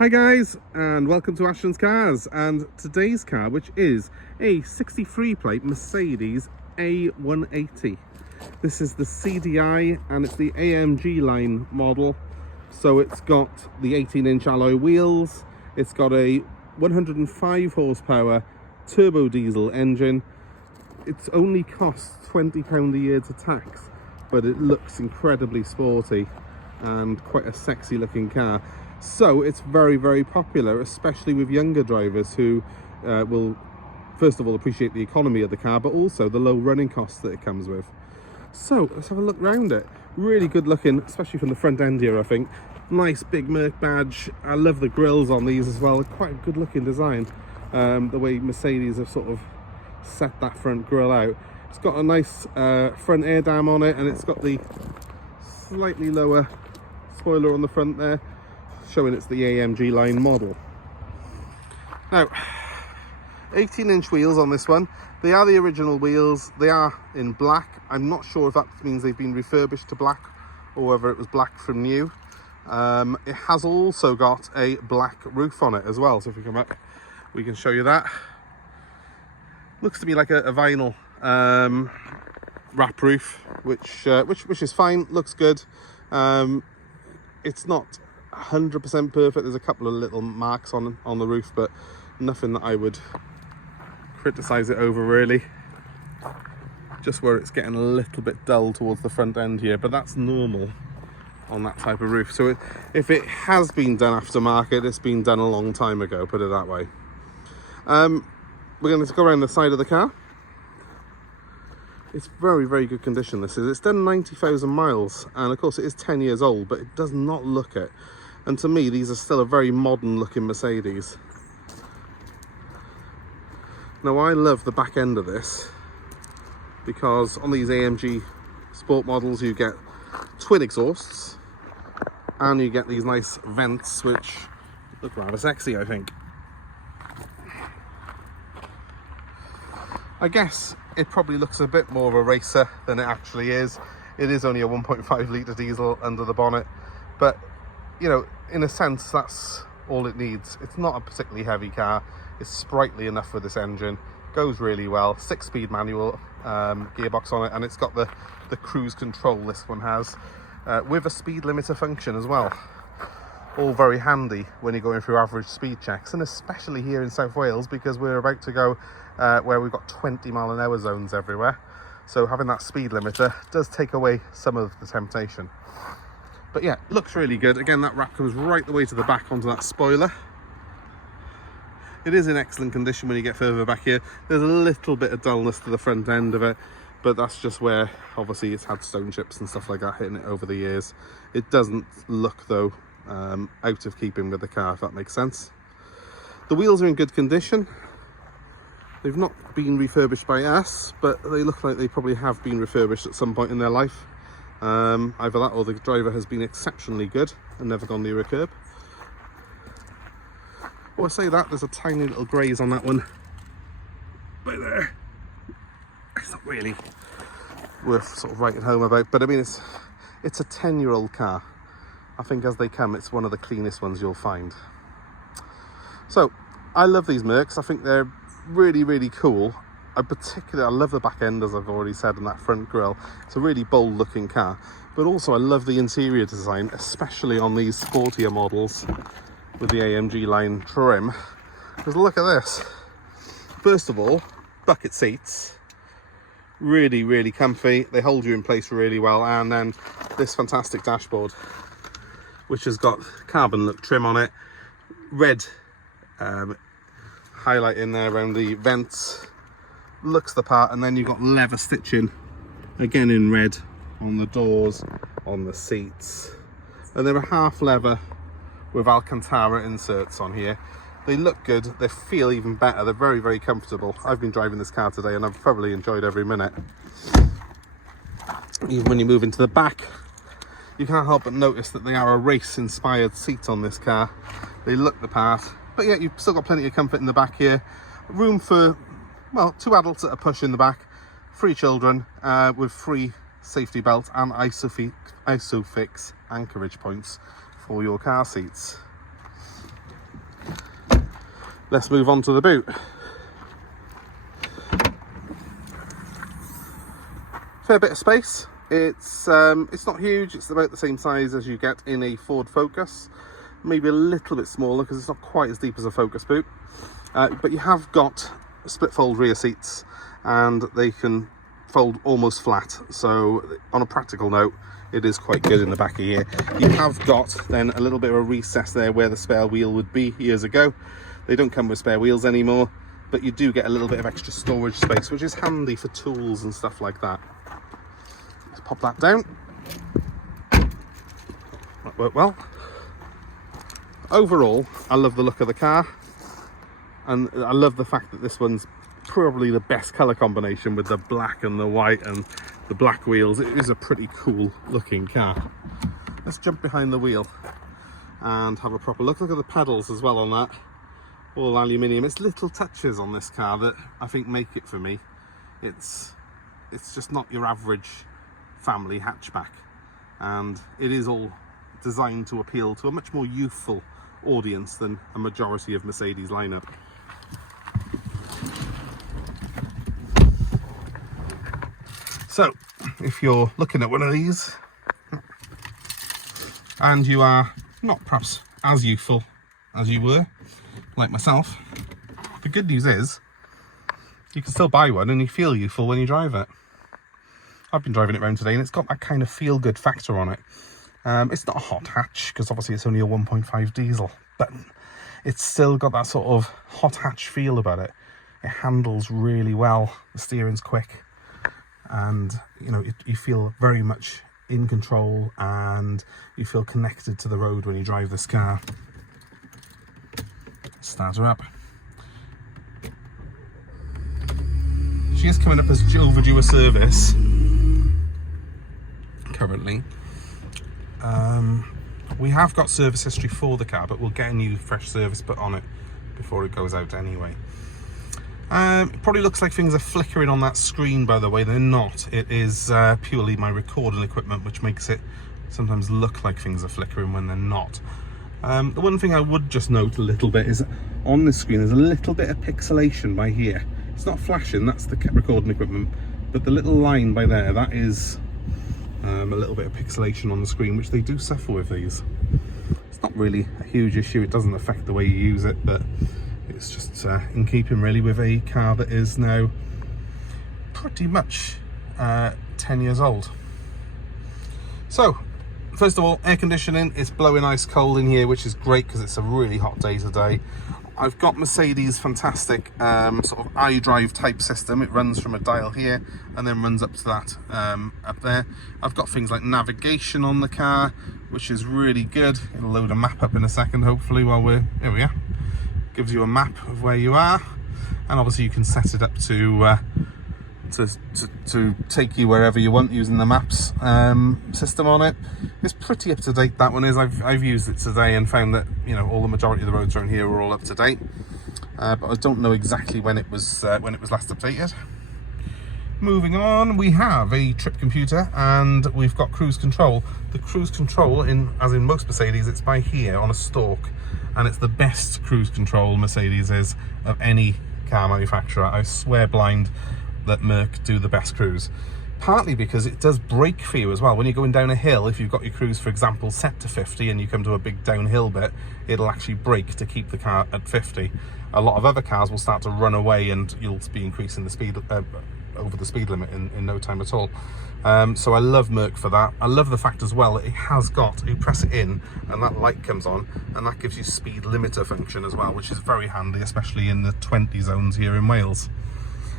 Hi guys, and welcome to Ashton's Cars, and today's car, which is a 63 plate Mercedes A180. This is the CDI and it's the AMG line model. So it's got the 18-inch alloy wheels, it's got a 105 horsepower turbo diesel engine. It's only costs £20 a year to tax, but it looks incredibly sporty and quite a sexy looking car. So it's very, very popular, especially with younger drivers who will first of all appreciate the economy of the car, but also the low running costs that it comes with. So let's have a look around it. Really good looking, especially from the front end here, I think. Nice big Merc badge. I love the grills on these as well. Quite a good looking design. The way Mercedes have sort of set that front grille out. It's got a nice front air dam on it, and it's got the slightly lower spoiler on the front there, showing it's the AMG line model. Now, 18-inch wheels on this one. They are the original wheels. They are in black. I'm not sure if that means they've been refurbished to black or whether it was black from new. It has also got a black roof on it as well. So if we come up, we can show you that. Looks to be like a vinyl wrap roof, which is fine. Looks good. It's not 100% perfect. There's a couple of little marks on the roof, but nothing that I would criticize it over really. Just where it's getting a little bit dull towards the front end here, but that's normal on that type of roof. So if it has been done aftermarket, it's been done a long time ago, put it that way. We're going to go around the side of the car. It's very, very good condition, this is. It's done 90,000 miles, and of course it is 10 years old, but it does not look it. And to me, these are still a very modern looking Mercedes. Now, I love the back end of this, because on these AMG Sport models, you get twin exhausts, and you get these nice vents, which look rather sexy, I think. I guess it probably looks a bit more of a racer than it actually is. It is only a 1.5 litre diesel under the bonnet, but you know, in a sense, that's all it needs. It's not a particularly heavy car. It's sprightly enough with this engine. Goes really well. 6-speed manual gearbox on it, and it's got the cruise control this one has, with a speed limiter function as well. All very handy when you're going through average speed checks, and especially here in South Wales, because we're about to go where we've got 20-mile-an-hour zones everywhere. So having that speed limiter does take away some of the temptation. But yeah, looks really good. Again, that wrap comes right the way to the back onto that spoiler. It is in excellent condition when you get further back here. There's a little bit of dullness to the front end of it, but that's just where obviously it's had stone chips and stuff like that hitting it over the years. It doesn't look though out of keeping with the car, if that makes sense. The wheels are in good condition. They've not been refurbished by us, but they look like they probably have been refurbished at some point in their life. Either that or the driver has been exceptionally good and never gone near a curb. Oh, I say that, there's a tiny little graze on that one right there. It's not really worth sort of writing home about, but I mean, it's a 10-year-old car. I think as they come, it's one of the cleanest ones you'll find. So I love these Mercs. I think they're really, really cool. I love the back end, as I've already said, and that front grille. It's a really bold looking car, but also I love the interior design, especially on these sportier models with the AMG line trim. Because look at this. First of all, bucket seats, really, really comfy. They hold you in place really well. And then this fantastic dashboard, which has got carbon look trim on it, red highlight in there around the vents, looks the part. And then you've got leather stitching again in red on the doors, on the seats, and they're a half leather with Alcantara inserts on here. They look good, they feel even better, they're very, very comfortable. I've been driving this car today and I've probably enjoyed every minute. Even when you move into the back, you can't help but notice that they are a race inspired seat on this car. They look the part, but yeah, you've still got plenty of comfort in the back here. Room for, well, 2 adults at a push in the back, 3 children with 3 safety belt and ISOFIX anchorage points for your car seats. let's move on to the boot. Fair bit of space. It's not huge. It's about the same size as you get in a Ford Focus, maybe a little bit smaller because it's not quite as deep as a Focus boot. But you have got split fold rear seats, and they can fold almost flat. So on a practical note, it is quite good in the back of here. You have got then a little bit of a recess there where the spare wheel would be years ago. They don't come with spare wheels anymore, but you do get a little bit of extra storage space, which is handy for tools and stuff like that. Let's pop that down. That worked well. Overall, I love the look of the car, and I love the fact that this one's probably the best colour combination with the black and the white and the black wheels. It is a pretty cool looking car. Let's jump behind the wheel and have a proper look. Look at the pedals as well on that, all aluminium. It's little touches on this car that I think make it for me. It's just not your average family hatchback, and it is all designed to appeal to a much more youthful audience than a majority of Mercedes lineup. So if you're looking at one of these and you are not perhaps as youthful as you were, like myself, the good news is you can still buy one and you feel youthful when you drive it. I've been driving it around today and it's got that kind of feel-good factor on it. It's not a hot hatch because obviously it's only a 1.5 diesel, but it's still got that sort of hot hatch feel about it. It handles really well, the steering's quick, and you know, you feel very much in control and you feel connected to the road when you drive this car. Start her up. She is coming up as overdue a service currently. We have got service history for the car, but we'll get a new fresh service put on it before it goes out anyway. It probably looks like things are flickering on that screen, by the way. They're not. It is purely my recording equipment, which makes it sometimes look like things are flickering when they're not. The one thing I would just note a little bit is on the screen there's a little bit of pixelation by here. It's not flashing, that's the recording equipment, but the little line by there, that is a little bit of pixelation on the screen, which they do suffer with these. It's not really a huge issue, it doesn't affect the way you use it, but it's just in keeping really with a car that is now pretty much 10 years old. So first of all, air conditioning is blowing ice cold in here, which is great because it's a really hot day today. I've got Mercedes' fantastic sort of iDrive type system. It runs from a dial here and then runs up to that up there. I've got things like navigation on the car, which is really good. It'll load a map up in a second, hopefully, while we're... Here we are. Gives you a map of where you are, and obviously you can set it up to take you wherever you want using the maps system on it. It's pretty up to date, that one is. I've used it today and found that, you know, all the majority of the roads around here are all up to date, but I don't know exactly when it was last updated. Moving on, we have a trip computer and we've got cruise control. The cruise control, as in most Mercedes, it's by here on a stalk, and it's the best cruise control Mercedes is of any car manufacturer. I swear blind that Merc do the best cruise, partly because it does brake for you as well. When you're going down a hill, if you've got your cruise, for example, set to 50 and you come to a big downhill bit, it'll actually brake to keep the car at 50. A lot of other cars will start to run away and you'll be increasing the speed over the speed limit in no time at all. So I love Merc for that. I love the fact as well that it has got, you press it in and that light comes on and that gives you speed limiter function as well, which is very handy, especially in the 20 zones here in Wales.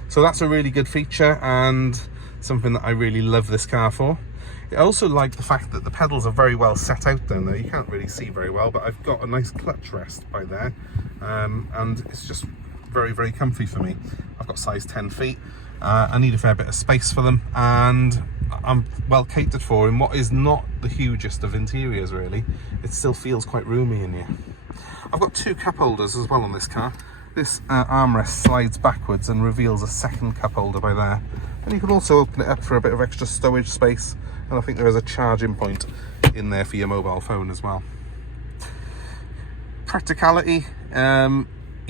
So that's a really good feature and something that I really love this car for. I also like the fact that the pedals are very well set out down there. You can't really see very well, but I've got a nice clutch rest by there, and it's just very, very comfy for me. I've got size 10 feet. I need a fair bit of space for them, and I'm well catered for in what is not the hugest of interiors really. It still feels quite roomy in here. I've got two cup holders as well on this car. This armrest slides backwards and reveals a second cup holder by there, and you can also open it up for a bit of extra stowage space, and I think there is a charging point in there for your mobile phone as well. Practicality,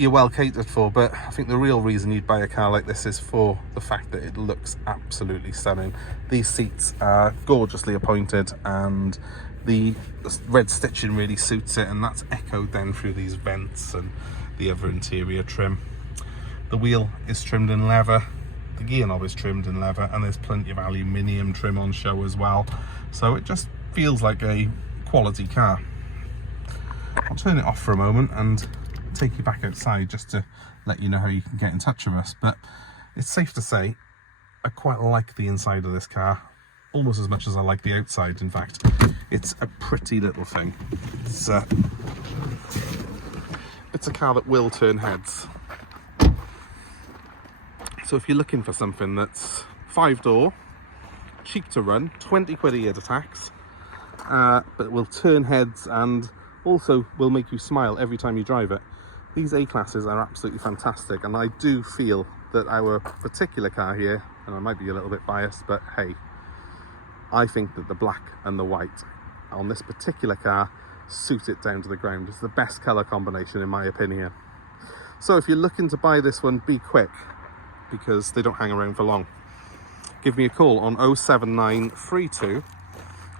you're well catered for, but I think the real reason you'd buy a car like this is for the fact that it looks absolutely stunning. These seats are gorgeously appointed, and the red stitching really suits it, and that's echoed then through these vents and the other interior trim. The wheel is trimmed in leather, the gear knob is trimmed in leather, and there's plenty of aluminium trim on show as well, so it just feels like a quality car. I'll turn it off for a moment and take you back outside just to let you know how you can get in touch with us. But it's safe to say I quite like the inside of this car, almost as much as I like the outside. In fact, it's a pretty little thing. It's a car that will turn heads. So if you're looking for something that's 5-door, cheap to run, 20 quid a year to tax, but will turn heads and also will make you smile every time you drive it, these A-classes are absolutely fantastic. And I do feel that our particular car here, and I might be a little bit biased, but hey, I think that the black and the white on this particular car suit it down to the ground. It's the best colour combination in my opinion. So if you're looking to buy this one, be quick, because they don't hang around for long. Give me a call on 07932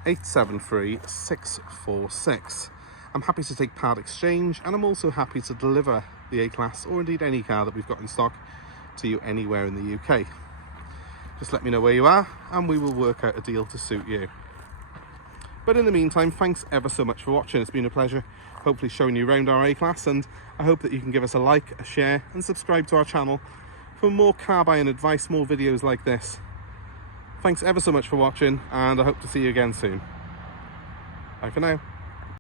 873 646. I'm happy to take part exchange, and I'm also happy to deliver the A-Class, or indeed any car that we've got in stock, to you anywhere in the UK. Just let me know where you are and we will work out a deal to suit you. But in the meantime, thanks ever so much for watching. It's been a pleasure hopefully showing you around our A-Class, and I hope that you can give us a like, a share and subscribe to our channel for more car buying advice, more videos like this. Thanks ever so much for watching, and I hope to see you again soon. Bye for now.